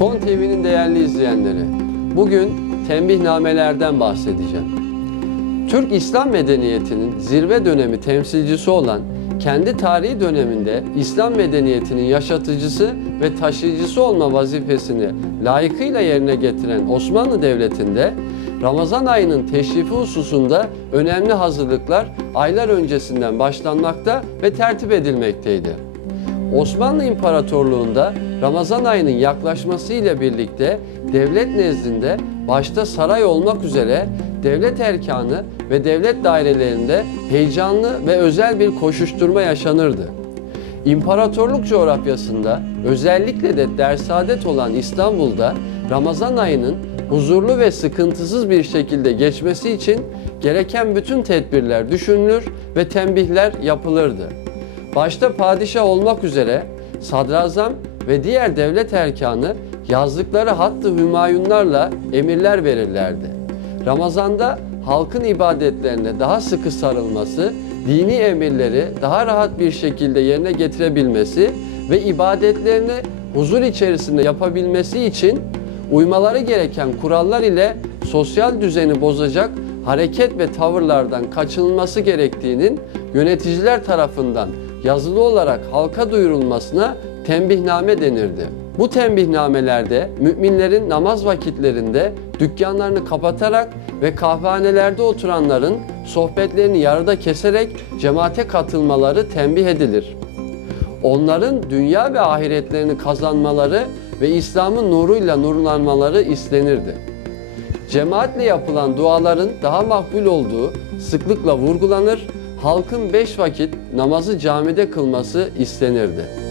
Kon TV'nin değerli izleyenleri, bugün tembihnamelerden bahsedeceğim. Türk İslam medeniyetinin zirve dönemi temsilcisi olan kendi tarihi döneminde İslam medeniyetinin yaşatıcısı ve taşıyıcısı olma vazifesini layıkıyla yerine getiren Osmanlı Devleti'nde Ramazan ayının teşrifi hususunda önemli hazırlıklar aylar öncesinden başlanmakta ve tertip edilmekteydi. Osmanlı İmparatorluğu'nda Ramazan ayının yaklaşması ile birlikte devlet nezdinde başta saray olmak üzere devlet erkanı ve devlet dairelerinde heyecanlı ve özel bir koşuşturma yaşanırdı. İmparatorluk coğrafyasında özellikle de dersadet olan İstanbul'da Ramazan ayının huzurlu ve sıkıntısız bir şekilde geçmesi için gereken bütün tedbirler düşünülür ve tembihler yapılırdı. Başta padişah olmak üzere sadrazam ve diğer devlet erkanı yazdıkları hattı hümayunlarla emirler verirlerdi. Ramazanda halkın ibadetlerine daha sıkı sarılması, dini emirleri daha rahat bir şekilde yerine getirebilmesi ve ibadetlerini huzur içerisinde yapabilmesi için uymaları gereken kurallar ile sosyal düzeni bozacak hareket ve tavırlardan kaçınılması gerektiğinin yöneticiler tarafından yazılı olarak halka duyurulmasına tembihname denirdi. Bu tembihnamelerde müminlerin namaz vakitlerinde dükkanlarını kapatarak ve kahvehanelerde oturanların sohbetlerini yarıda keserek cemaate katılmaları tembih edilir. Onların dünya ve ahiretlerini kazanmaları ve İslam'ın nuruyla nurlanmaları istenirdi. Cemaatle yapılan duaların daha makbul olduğu sıklıkla vurgulanır, halkın beş vakit namazı camide kılması istenirdi.